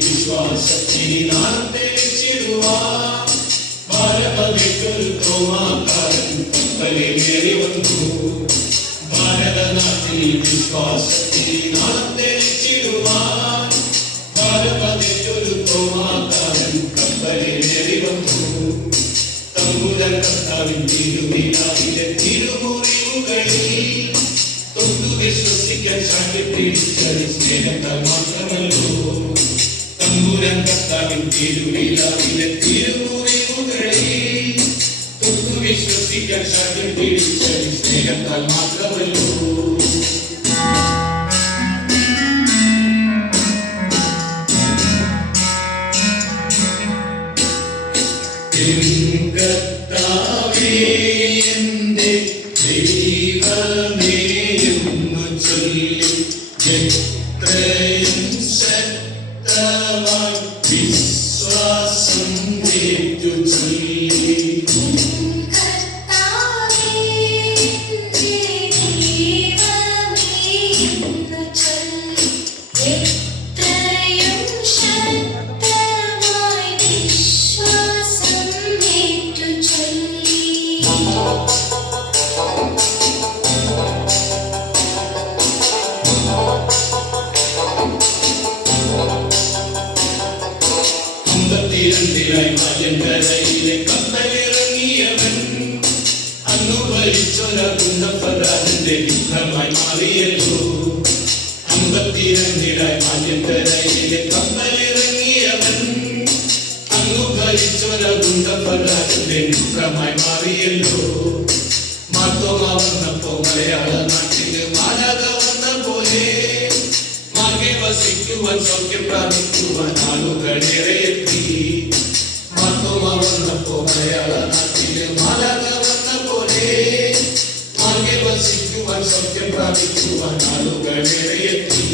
വിശ്വാസത്തിന് നാം തെളിച്ചിടുവാൻ ഭാരതത്തിൽ തോമാകാരൻ കപ്പലിലേറി വന്നു. ഭാരതനാട്ടിൽ വിശ്വാസത്തിന് നാം തെളിച്ചിടുവാൻ ഭാരതത്തിൽ തോമാകാരൻ കപ്പലിലേറി വന്നു. തമ്പുരാൻ കർത്താവിൻ തിരുവിലാവിലെ തിരുമുറിവുകളിൽ തൊട്ടു വിശ്വസിക്കാൻ ശാന്തി പിടിച്ചത് സ്നേഹത്താൽ മാത്രമല്ലോ. തമ്പുരാൻ കർത്താവിൻ തിരുവിലാവിലെ തിരുമുറിവുകളിൽ തൊട്ടു വിശ്വസിക്കാൻ ശാന്തി പിടിച്ചത് സ്നേഹത്താൽ മാത്രമല്ലോ. കർത്താവേ എന്റെ ദൈവമേ എന്ന് ചൊല്ലി എത്രയും ശക്തമായി വിശ്വാസം ഏറ്റു ചൊല്ലി. അമ്പത്തിരണ്ടിലായി മലങ്കരയിലെ കപ്പലിറങ്ങിയവൻ അന്നു ഭരിച്ചൊര കുന്തപ്പരാജന്റെ യുദ്ധമായി മാറിയല്ലോ. അമ്പത്തിരണ്ടിലായി മലങ്കരയിലെ കപ്പലിറങ്ങിയവൻ അന്നു ഭരിച്ചൊര കുന്തപ്പരാജന്റെ യുദ്ധമായി മാറിയല്ലോ. മാർത്തോമ വന്നപ്പോ മലയാള നാട്ടില് മാലാഖ വന്ന പോലെ മാകെ വസിക്കുവാൻ സൗഖ്യം പ്രാപിക്കുവാൻ ആളുകളേറെ എത്തി. മാർത്തോമ വന്നപ്പോ മലയാള നാട്ടില് മാലാഖ വന്ന പോലെ മാകെ വസിക്കുവാൻ സൗഖ്യം പ്രാപിക്കുവാൻ ആളുകളേറെ എത്തി.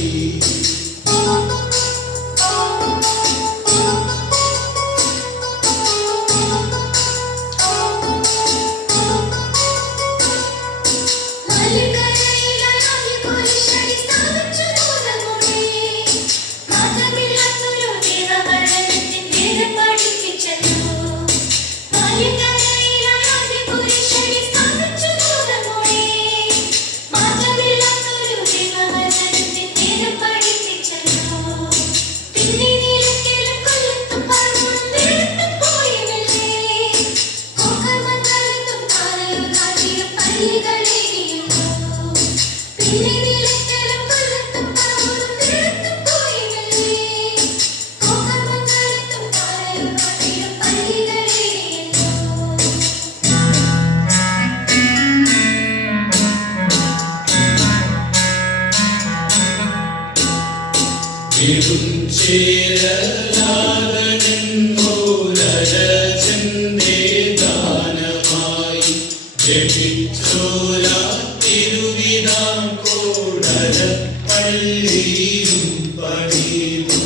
ചേരലാകനെന്നോരജന്റെ ദാനമായി ജപിച്ചോര തിരുവിതാംകോടര പള്ളിയും പണിതു.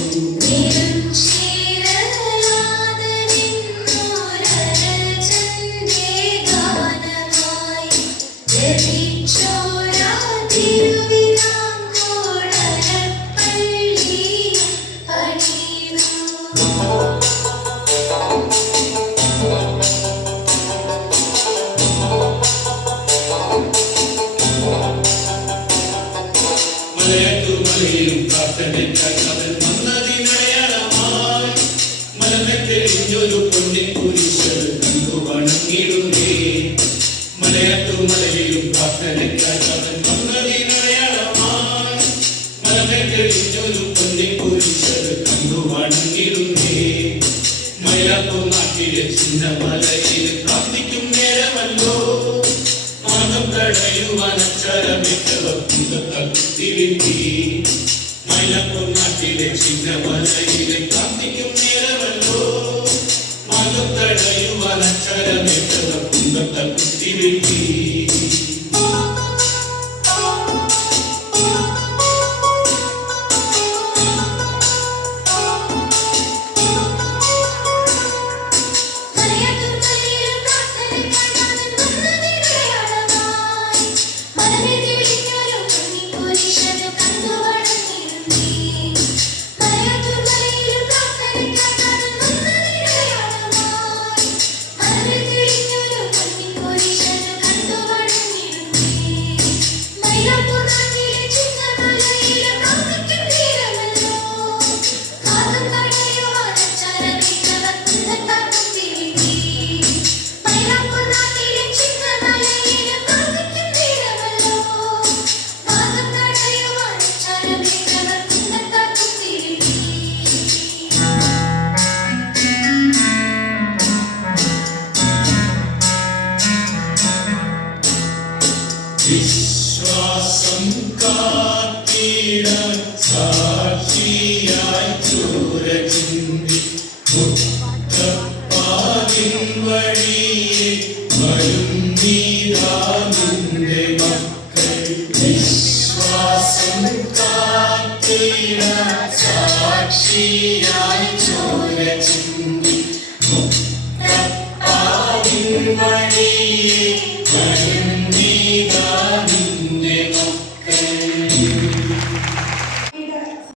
മലയത്തുമലയിലും പ്രാർത്ഥനയ്ക്കായി അവൻ വന്നതിനടയാളമായി മലമെത്തെളിഞ്ഞൊരു പൊന്നിൻ കുരിശ് കണ്ടു വണങ്ങിടുന്നേ. മലയത്തുമലയിലും പ്രാർത്ഥനയ്ക്കായി അവൻ വന്നതിനടയാളമായി മലമെത്തെളിഞ്ഞൊരു പൊന്നിൻ കുരിശ് കണ്ടു വണങ്ങിടുന്നേ. മലയാറ്റൂർ നാട്ടിലെ ചിന്നമലയിൽ പ്രാർത്ഥിക്കും നേരമല്ലോ മാനം തടയുവാൻ അക്ഷരമിട്ടവർ കുന്തത്തകുത്തിവിന്തി. മലയാറ്റൂർ നാട്ടിലെ ചിന്നമലയിലെ പ്രാർത്ഥിക്കും നേരമല്ലോ മാനം തടയുവാൻ അക്ഷരമിട്ടവർ കുന്തത്തകുത്തിവിന്തി. Maya വിശ്വാസം കാത്തിടാൻ സാക്ഷിയായി ചോര ചിന്തി മുത്തപ്പാതിൻ വഴിയെ വരുന്നീതാ നിന്റെ മക്കൾ. വിശ്വാസം കാത്തിടാൻ സാക്ഷിയായി ചോര ചിന്തി മുത്തപ്പാതിൻ വഴിയെ വരുന്നീതാ